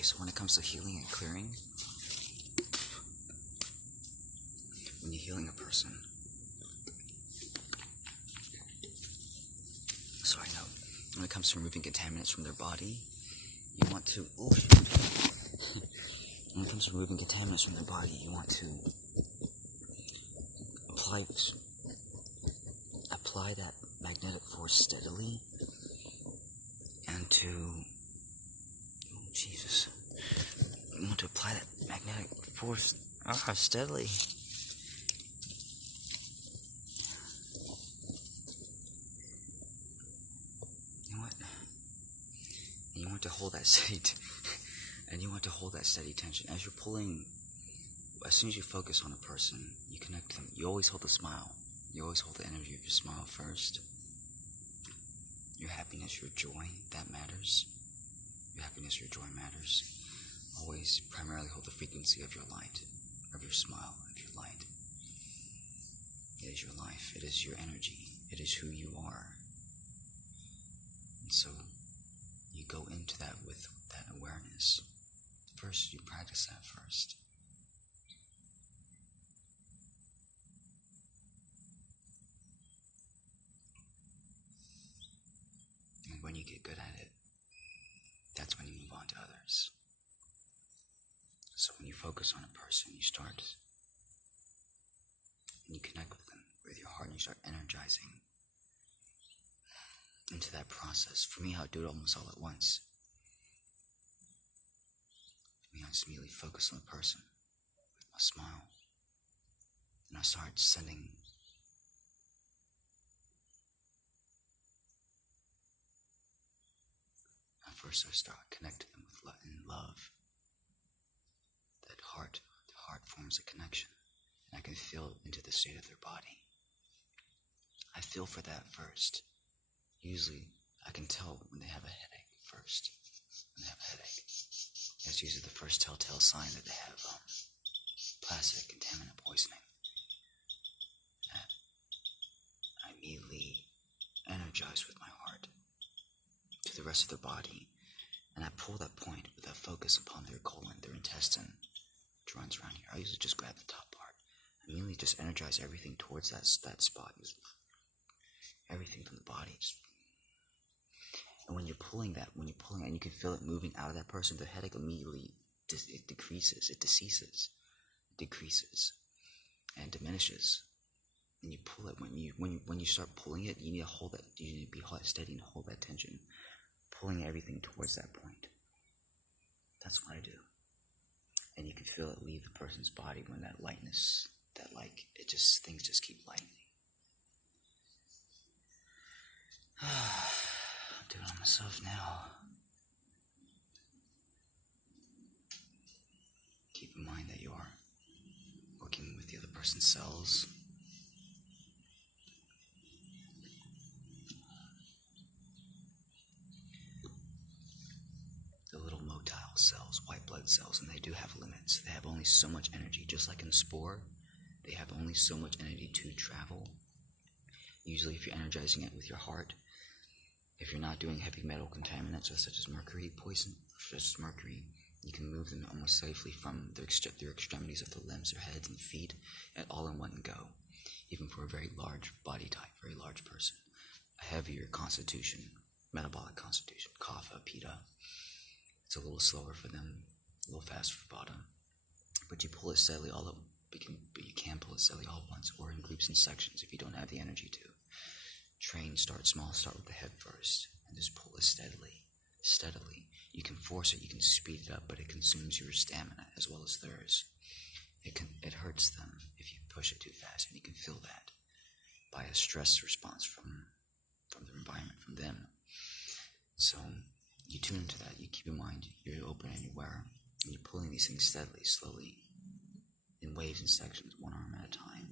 Okay, so when it comes to healing and clearing, when you're healing a person, so I know, when it comes to removing contaminants from their body, you want to, when it comes to removing contaminants from their body, you want to apply that magnetic force steadily, and you want to apply that magnetic force steadily. You know what? And you want to hold that steady, tension as you're pulling. As soon as you focus on a person, you connect them. You always hold the smile. You always hold the energy of your smile first. Your happiness, your joy, that matters. Your happiness, your joy matters. Always primarily hold the frequency of your light, of your smile, of your light. It is your life. It is your energy. It is who you are. And so you go into that with that awareness. First, you practice that first. And when you get good at it, that's when you move on to others. So when you focus on a person, you start, and you connect with them with your heart, and you start energizing into that process. For me, I would do it almost all at once. For me, I just immediately focus on the person with my smile, and I start sending first I start connecting them with love. That heart forms a connection, and I can feel into the state of their body. I feel for that first. Usually, I can tell when they have a headache first. When they have a headache, that's usually the first telltale sign that they have plastic contaminant poisoning. I immediately energize with my heart to the rest of their body, and I pull that point with that focus upon their colon, their intestine, which runs around here. I usually just grab the top part. I immediately just energize everything towards that spot. Everything from the body. And when you're pulling that, and you can feel it moving out of that person, the headache immediately decreases, and diminishes. And you pull it. When you start pulling it, you need to hold that. You need to be steady and hold that tension, pulling everything towards that point. That's what I do. And you can feel it leave the person's body when that lightness, things just keep lightening. I'm doing it on myself now. Keep in mind that you are working with the other person's cells. The little motile cells, white blood cells, and they do have limits. They have only so much energy. Just like in a spore, they have only so much energy to travel. Usually if you're energizing it with your heart, if you're not doing heavy metal contaminants such as mercury poison, you can move them almost safely from their extremities of the limbs, their heads and feet, and all in one go. Even for a very large body type, very large person, a heavier constitution, metabolic constitution, kapha, pitta. It's a little slower for them, a little faster for bottom. But you pull it steadily you can pull it steadily all at once, or in groups and sections if you don't have the energy to. Start small, start with the head first, and just pull it steadily. You can force it, you can speed it up, but it consumes your stamina as well as theirs. It hurts them if you push it too fast, and you can feel that by a stress response from their environment, from them. So you tune into that. You keep in mind you're open and you're aware, and you're pulling these things steadily, slowly, in waves and sections, one arm at a time.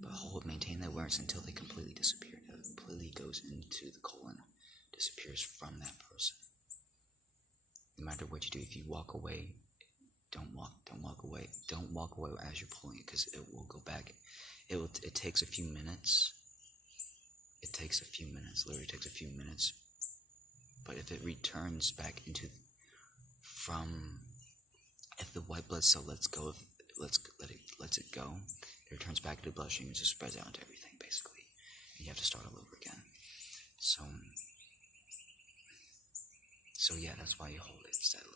But maintain that awareness until they completely disappear. It completely goes into the colon, disappears from that person. No matter what you do, if you walk away, don't walk away. Don't walk away as you're pulling it, because it will go back. It takes a few minutes. Literally takes a few minutes. But if it returns back from, if the white blood cell lets it go, it returns back to the bloodstream and just spreads out into everything, basically. And you have to start all over again. So yeah, that's why you hold it steadily.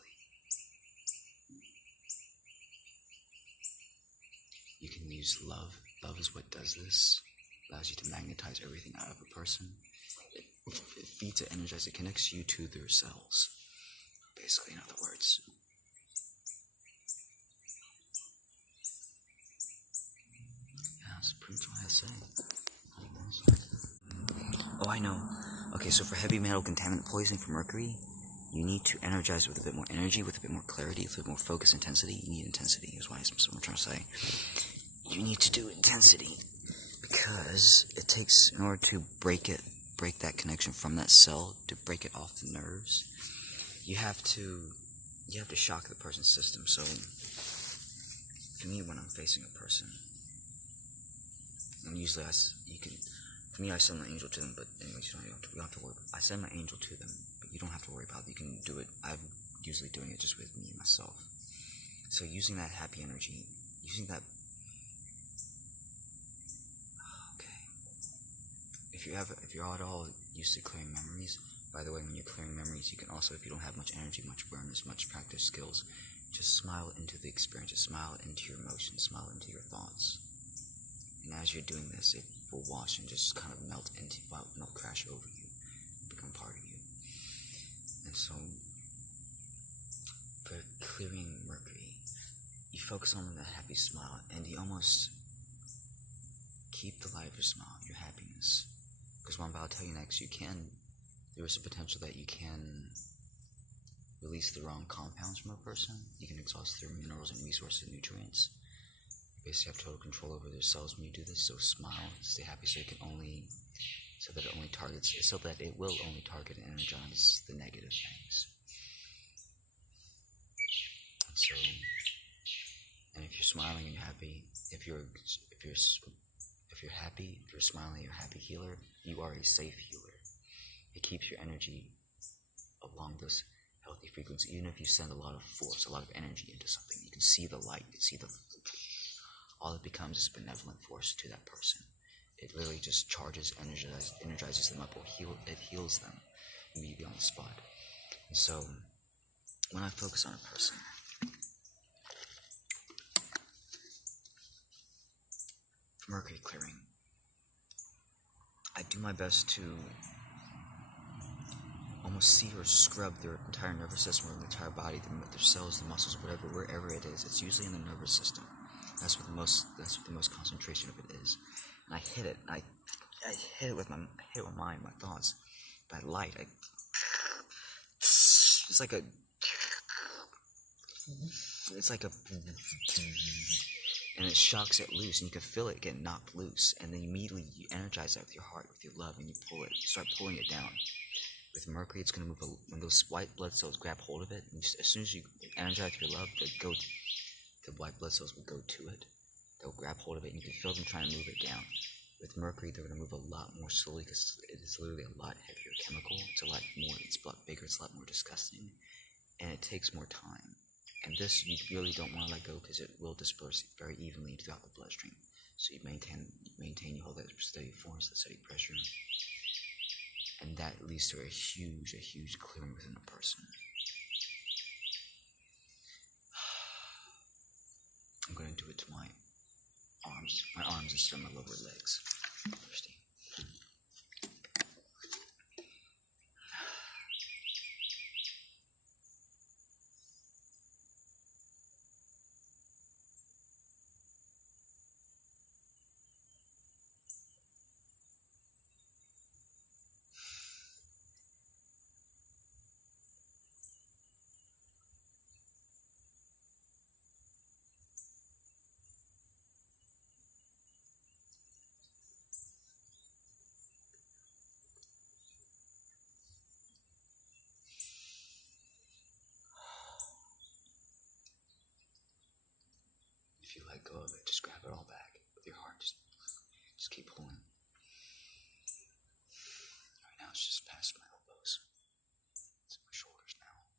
You can use love. Love is what does this. Allows you to magnetize everything out of a person. It feeds it, energizes it, connects you to their cells. Basically, in other words. Yeah, that's pretty much what I have to say. Oh, I know. Okay, so for heavy metal contaminant poisoning from mercury, you need to energize it with a bit more energy, with a bit more clarity, with a bit more focus, intensity. You need intensity, is what I'm trying to say. You need to do intensity, because it takes, in order to break that connection from that cell, to break it off the nerves, you have to shock the person's system. So, for me, when I'm facing a person, and usually I send my angel to them, but anyways, you don't have to worry. I send my angel to them, but you don't have to worry about it. You can do it. I'm usually doing it just with me and myself. So using that happy energy, using that. Okay. If you're at all used to clearing memories, by the way, when you're clearing memories, you can also, if you don't have much energy, much awareness, much practice skills, just smile into the experience, just smile into your emotions, smile into your thoughts. And as you're doing this, it will wash and just kind of melt crash over you, become part of you. And so, for clearing mercury, you focus on that happy smile, and you almost keep the light of your smile, your happiness. Because what I'm about to tell you next, there is a potential that you can release the wrong compounds from a person. You can exhaust their minerals and resources and nutrients. You basically have total control over their cells when you do this. So smile, stay happy, so that it will only target and energize the negative things. And if you're smiling and you're happy, if you're happy, if you're smiling, you're a happy healer, you are a safe healer. It keeps your energy along this healthy frequency. Even if you send a lot of force, a lot of energy into something, you can see the light, you can see all it becomes is benevolent force to that person. It literally just charges, energizes them up, or it heals them immediately on the spot. And so, when I focus on a person, for mercury clearing, I do my best to almost see or scrub their entire nervous system, or their entire body, their cells, the muscles, wherever it is. It's usually in the nervous system. That's what the most concentration of it is. And I hit it. I hit it with my mind, my thoughts. That light, it's like a, and it shocks it loose, and you can feel it get knocked loose, and then immediately you energize that with your heart, with your love, and you start pulling it down. With mercury, it's going to move, when those white blood cells grab hold of it, and as soon as you energize your love, the white blood cells will go to it. They'll grab hold of it, and you can feel them trying to move it down. With mercury, they're going to move a lot more slowly, because it is literally a lot heavier chemical. It's a lot bigger, it's a lot more disgusting, and it takes more time. And this you really don't want to let go, because it will disperse very evenly throughout the bloodstream. So you you hold that steady force, that steady pressure, and that leads to a huge clearing within a person. I'm going to do it to my arms instead of my lower legs. Thirsty. If you let go of it, just grab it all back with your heart. Just keep pulling. Right now, it's just past my elbows. It's my shoulders now.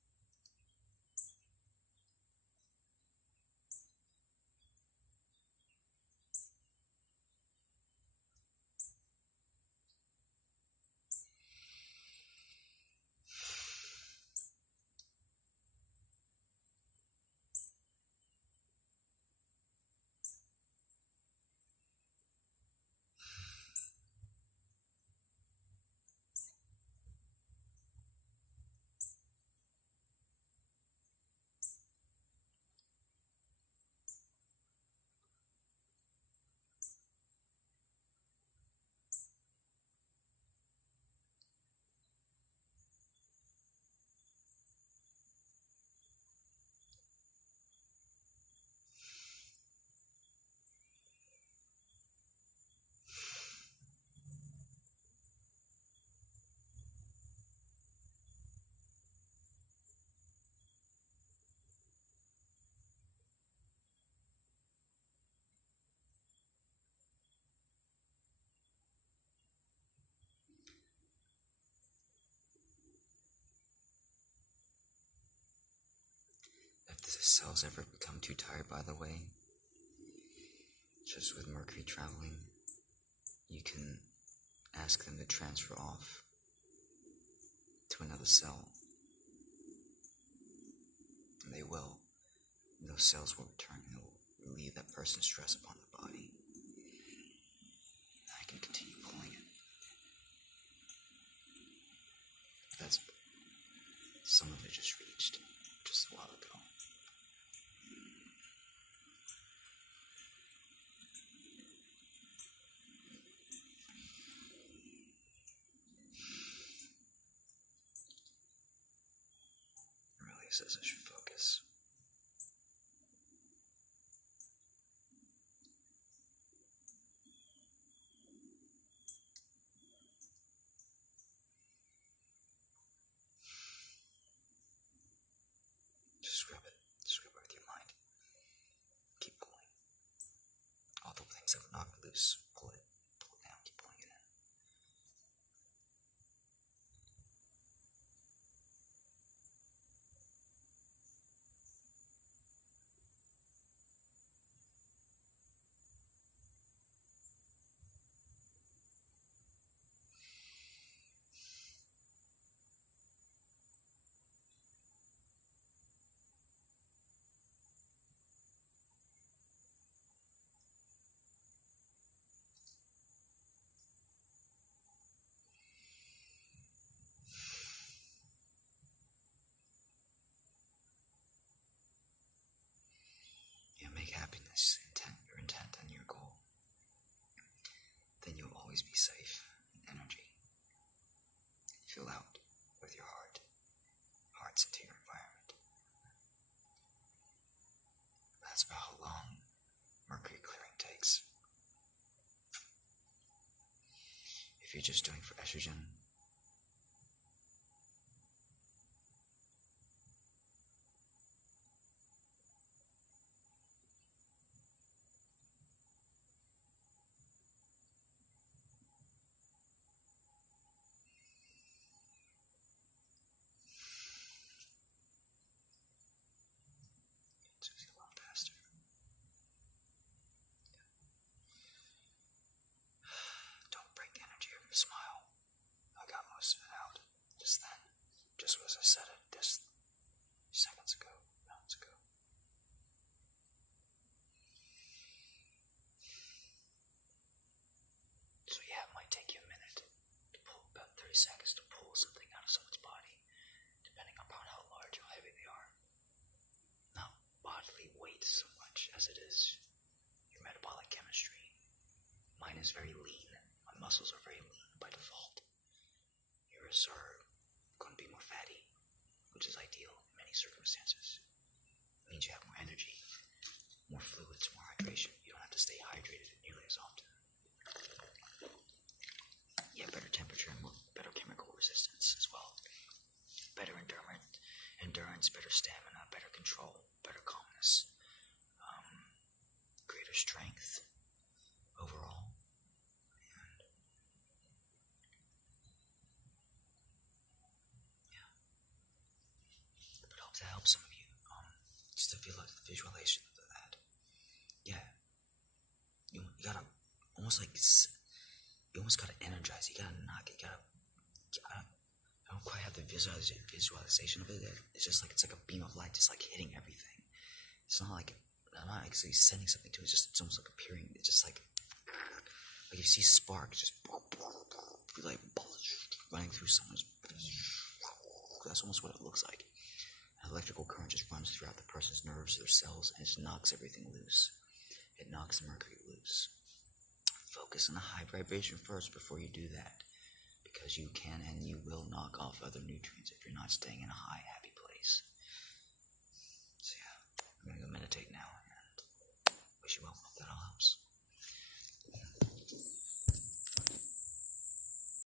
cells ever become too tired, by the way, just with mercury traveling, you can ask them to transfer off to another cell. And they will. And those cells will return and will relieve that person's stress upon the body. I can continue pulling it. That's some of it just reached just a while ago. It really says I should focus. Scrub it with your mind. Keep pulling. All the things that were knocked loose, pull it down, keep pulling it in. Make happiness your intent and your goal. Then you'll always be safe in energy. Fill out with your hearts into your environment. That's about how long mercury clearing takes. If you're just doing for estrogen, smile. I got most of it out just then, just as I said it just seconds ago, minutes ago. So yeah, it might take you a minute to pull, about 30 seconds to pull something out of someone's body, depending upon how large or heavy they are. Not bodily weight so much as it is your metabolic chemistry. Mine is very lean. My muscles are very lean by default. Yours are going to be more fatty, which is ideal in many circumstances. It means you have more energy, more fluids, more hydration. You don't have to stay hydrated nearly as often. You have better temperature and better chemical resistance as well. Better endurance, better stamina, better control, better calmness, greater strength overall. To help some of you, just to feel like the visualization of that. Yeah, you gotta almost gotta energize. You gotta knock it. I don't quite have the visualization of it. It's just like it's like a beam of light, just like hitting everything. It's not like I'm not actually sending something to it. It's almost like appearing. It's just like you see sparks just like running through someone's. That's almost what it looks like. Electrical current just runs throughout the person's nerves, their cells, and just knocks everything loose. It knocks the mercury loose. Focus on the high vibration first before you do that, because you can and you will knock off other nutrients if you're not staying in a high, happy place. So yeah, I'm going to go meditate now, and wish you well. Hope that all helps.